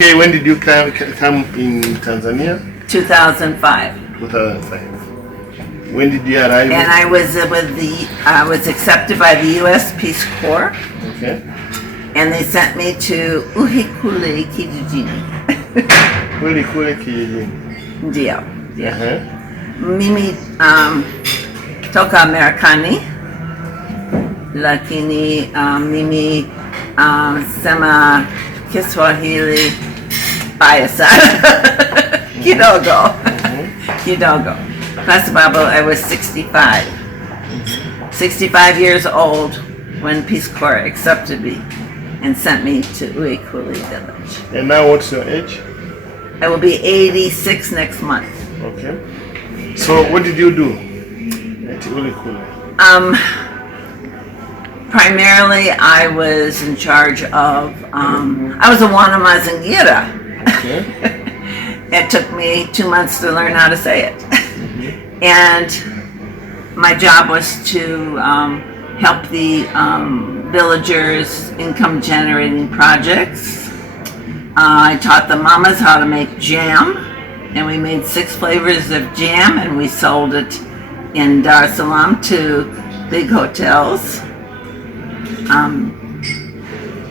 Okay, when did you come in Tanzania? 2005. 2005. When did you arrive? And I was I was accepted by the U.S. Peace Corps. Okay. And they sent me to Uhikule Kijijini. Uhikule Kijijini. Ndio. Yeah. Mimi toka Marekani, lakini mimi sema Kiswahili baya sana kidogo kidogo kwa sababu I was 65 years old when Peace Corps accepted me and sent me to Uikuli village. And now what's your age? I will be 86 next month. Okay. So what did you do at Uikuli? Primarily, I was in charge of, I was a wanamazingira. Okay. It took me 2 months to learn how to say it. And my job was to help the villagers income generating projects. I taught the mamas how to make jam, and we made 6 flavors of jam, and we sold it in Dar es Salaam to big hotels.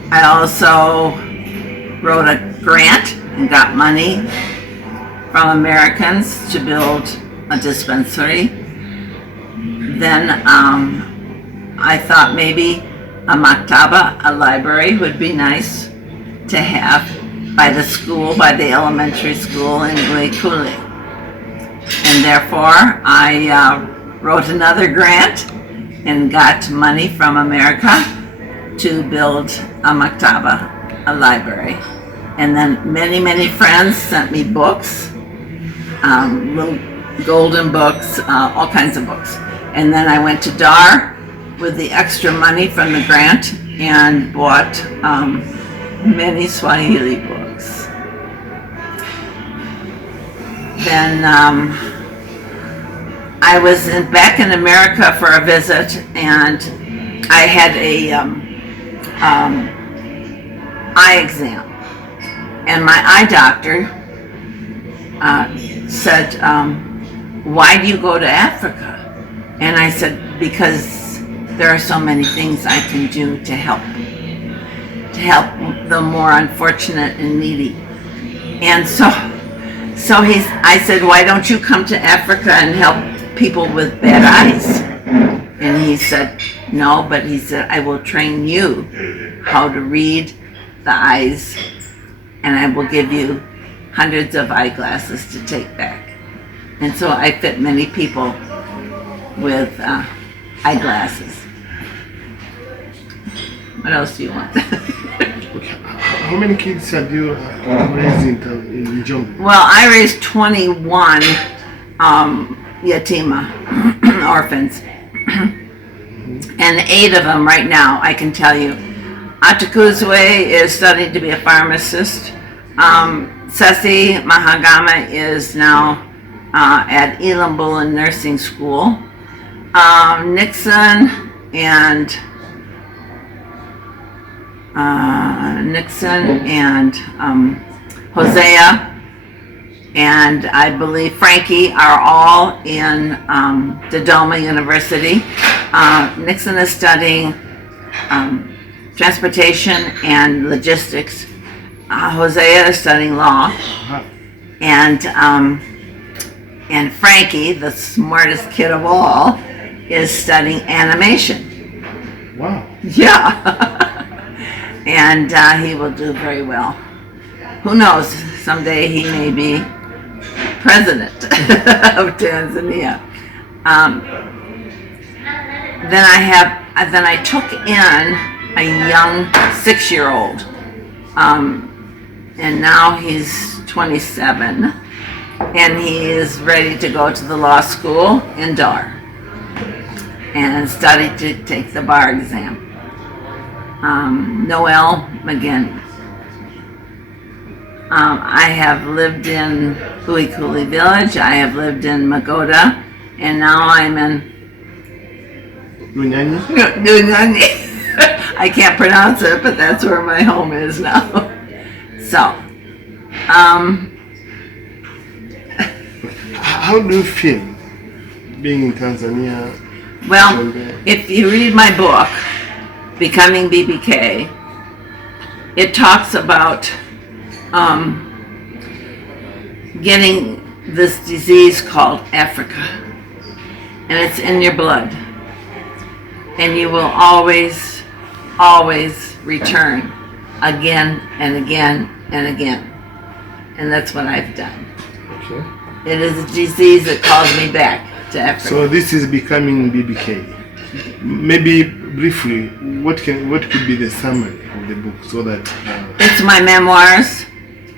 I also wrote a grant and got money from Americans to build a dispensary. Then I thought maybe a maktaba, a library, would be nice to have by the school, by the elementary school in Uikuli. And therefore I wrote another grant and got money from America to build a maktaba, a library. And then many friends sent me books, little golden books, all kinds of books. And then I went to Dar with the extra money from the grant and bought many Swahili books. Then I was back in America for a visit, and I had a eye exam, and my eye doctor said, why do you go to Africa? And I said, because there are so many things I can do to help the more unfortunate and needy. And so I said, why don't you come to Africa and help people with bad eyes? And he said, no, but he said, I will train you how to read the eyes, and I will give you hundreds of eyeglasses to take back. And so I fit many people with eyeglasses. What else do you want? How many kids have you raised in Njombe? Well, I raised 21 yatima orphans. And 8 of them right now, I can tell you. Atakuzwe is studying to be a pharmacist. Sesi Mahagama is now at Ilambula Nursing School. Nixon and Hosea and I believe Frankie are all in Dodoma University. Nixon is studying transportation and logistics. Hosea is studying law, and Frankie, the smartest kid of all, is studying animation. Wow. Yeah. And he will do very well. Who knows? Someday he may be president of Tanzania. Then I took in a young 6-year-old, and now he's 27, and he is ready to go to the law school in Dar and study to take the bar exam. Noel McGinn. I have lived in Uikuli Village, I have lived in Magoda, and now I'm in Nyumbani. I can't pronounce it, but that's where my home is now. So, How do you feel being in Tanzania? Well, if you read my book, Becoming BBK, it talks about getting this disease called Africa, and it's in your blood, and you will always, always return again and again and again, and that's what I've done. Okay. It is a disease that calls me back to Africa. So this is Becoming BBK. Maybe briefly, what could be the summary of the book so that... It's my memoirs.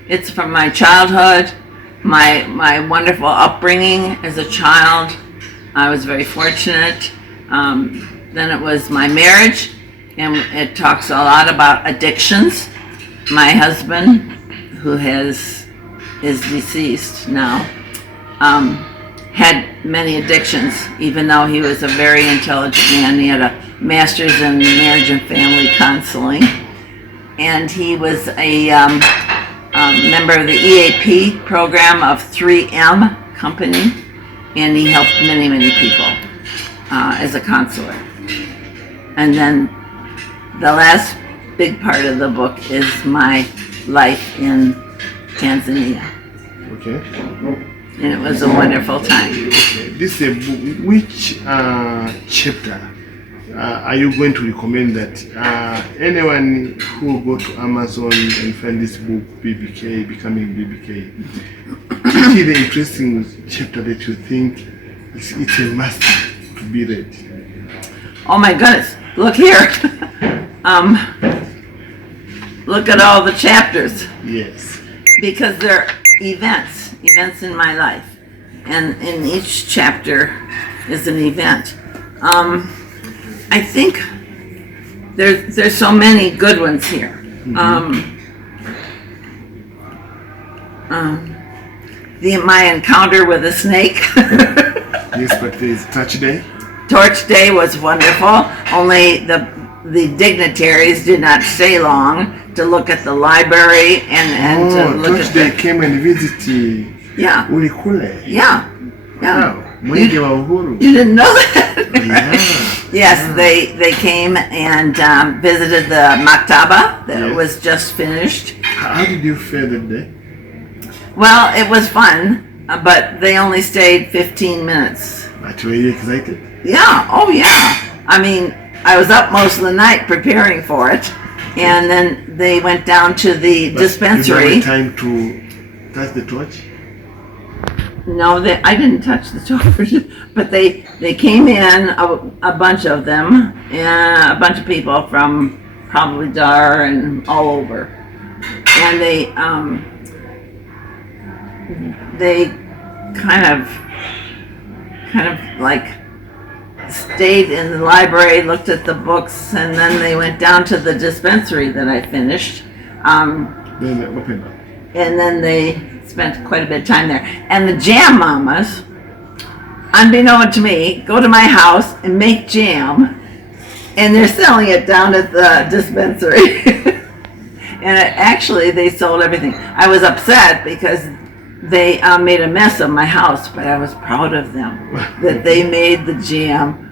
It's from my childhood, my wonderful upbringing as a child. I was very fortunate. Then it was my marriage, and it talks a lot about addictions. My husband, who is deceased now, had many addictions, even though he was a very intelligent man. He had a master's in marriage and family counseling, and he was a member of the EAP program of 3M company, and he helped many, many people as a counselor. And then the last big part of the book is my life in Tanzania. Okay. And it was a wonderful time. Okay. This is a book. Which chapter are you going to recommend that anyone who will go to Amazon and find this book, BBK, Becoming BBK, which is the interesting chapter that you think it's a must to be read? Oh my goodness, look here. Look at all the chapters. Yes. Because they're events in my life. And in each chapter is an event. I think there's so many good ones here. My encounter with a snake. Yes, but there is Touch Day. Torch Day was wonderful. Only the dignitaries did not stay long to look at the library and to look Touch at Day came and visited. Yeah. Ulikule. Yeah. Wow. Mwenge wa uhuru. You didn't know that? Yeah. Yes, they came and visited the maktaba that Yes. was just finished. How did you feel that day? Well, it was fun, but they only stayed 15 minutes. But were you excited? Yeah, oh yeah. I mean, I was up most of the night preparing for it, and then they went down to the dispensary. Did you have time to touch the torch? No, I didn't touch the torch, but they came in, a bunch of them, and a bunch of people from probably Dar and all over, and they kind of like stayed in the library, looked at the books, and then they went down to the dispensary that I finished. Then they opened up. And then they spent quite a bit of time there. And the jam mamas, unbeknown to me, go to my house and make jam, and they're selling it down at the dispensary. And actually, they sold everything. I was upset because they made a mess of my house, but I was proud of them that they made the jam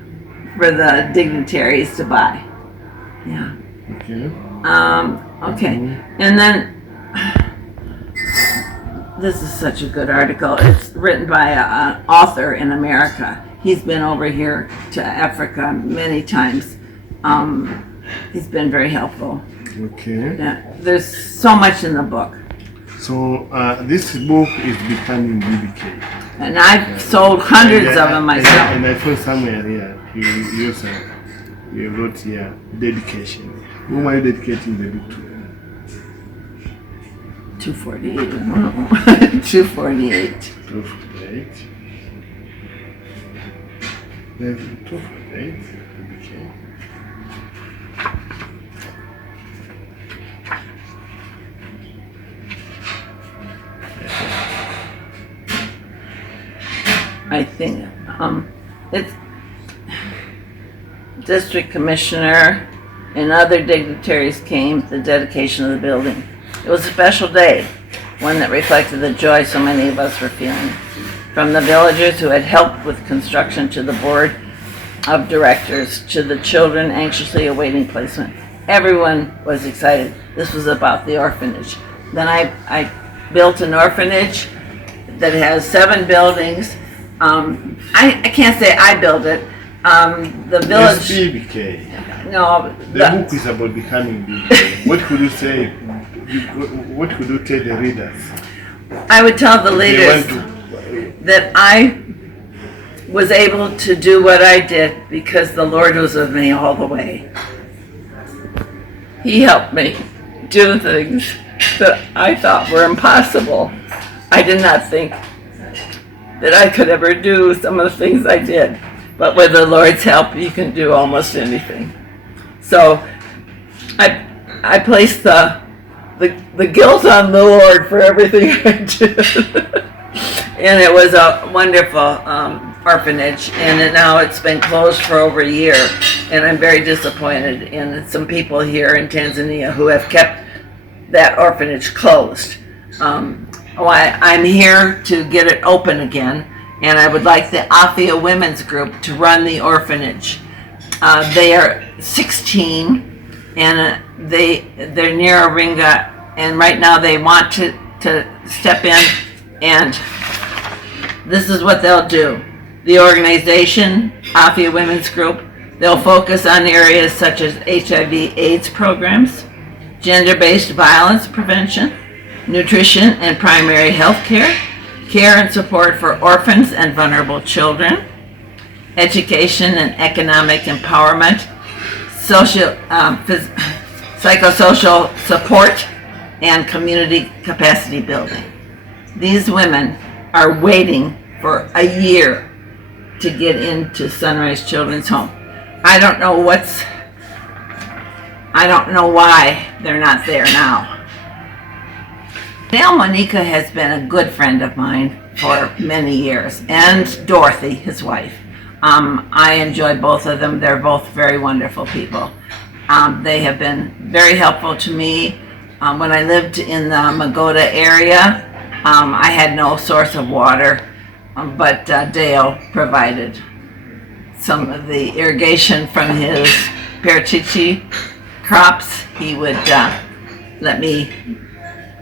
for the dignitaries to buy. Yeah. Okay. Okay. And then this is such a good article. It's written by an author in America. He's been over here to Africa many times. He's been very helpful. Okay. Yeah. There's so much in the book. So this book is Becoming BBK. And I've sold hundreds of them myself. And I found somewhere here, you wrote here, dedication. Whom are you dedicating the book to? 248. 248. 248. 248. Okay. I think it's district commissioner and other dignitaries came to the dedication of the building. It was a special day. one that reflected the joy so many of us were feeling. From the villagers who had helped with construction to the board of directors to the children anxiously awaiting placement. Everyone was excited. This was about the orphanage. Then I built an orphanage that has 7 buildings. I can't say I built it. The village. Bibi Kay. No. The book is about becoming BBK. What could you say? What could you tell the readers? I would tell the leaders that I was able to do what I did because the Lord was with me all the way. He helped me do things that I thought were impossible. I did not think that I could ever do some of the things I did. But with the Lord's help, you can do almost anything. So I placed the guilt on the Lord for everything I did. And it was a wonderful orphanage, and now it's been closed for over a year. And I'm very disappointed in some people here in Tanzania who have kept that orphanage closed. I'm here to get it open again, and I would like the Afia Women's Group to run the orphanage. They are 16, and they're near Aringa, and right now they want to step in, and this is what they'll do. The organization, Afia Women's Group, they'll focus on areas such as HIV/AIDS programs, gender-based violence prevention, nutrition and primary health care, care and support for orphans and vulnerable children, education and economic empowerment, psychosocial support, and community capacity building. These women are waiting for a year to get into Sunrise Children's Home. I don't know why they're not there now. Now Monica has been a good friend of mine for many years, and Dorothy, his wife. I enjoy both of them. They're both very wonderful people. They have been very helpful to me. When I lived in the Magoda area, I had no source of water, but Dale provided some of the irrigation from his perechichi crops. He would let me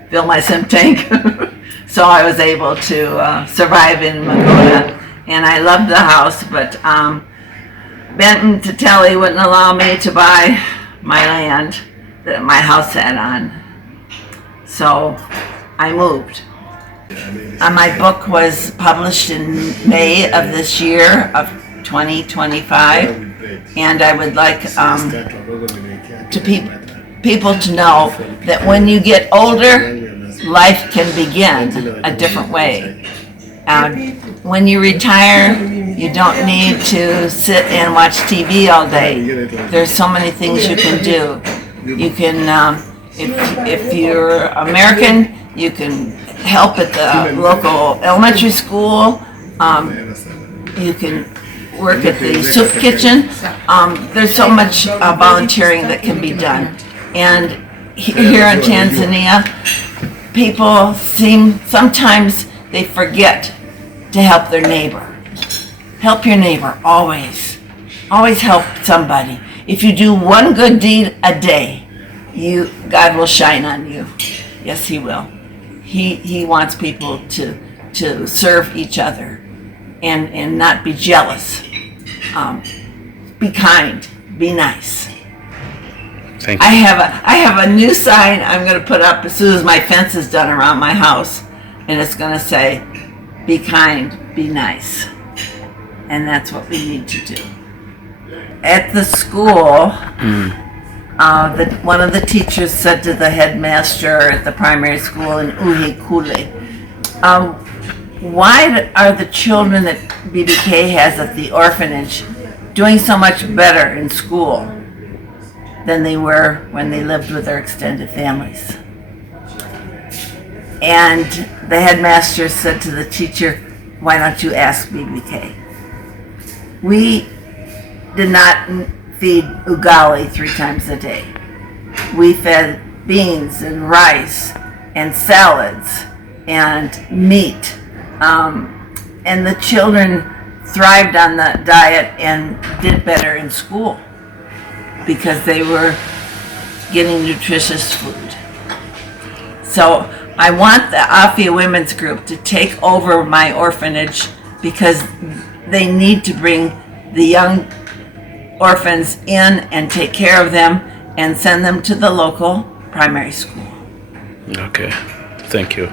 fill my sim tank. So I was able to survive in Magoda, and I loved the house, but Benton Tatelli wouldn't allow me to buy my land that my house had on. So I moved. My book was published in May of this year of 2025, and I would like people to know that when you get older, life can begin a different way. When you retire, you don't need to sit and watch TV all day. There's so many things you can do. You can, if you're American, you can help at the local elementary school. You can work at the soup kitchen. There's so much volunteering that can be done. And here in Tanzania, people sometimes they forget to help their neighbor. Help your neighbor, always. Always help somebody. If you do one good deed a day, God will shine on you. Yes, He will. He wants people to serve each other and not be jealous. Be kind. Be nice. Thank you. I have a new sign I'm going to put up as soon as my fence is done around my house, and it's going to say, "Be kind, be nice," and that's what we need to do. At the school, one of the teachers said to the headmaster at the primary school in Uhikule, "Why are the children that BBK has at the orphanage doing so much better in school than they were when they lived with their extended families?" And the headmaster said to the teacher, "Why don't you ask BBK?" We did not feed ugali 3 times a day. We fed beans and rice and salads and meat. And the children thrived on that diet and did better in school because they were getting nutritious food. So I want the Afia Women's Group to take over my orphanage because they need to bring the young orphans in and take care of them and send them to the local primary school. Okay, thank you.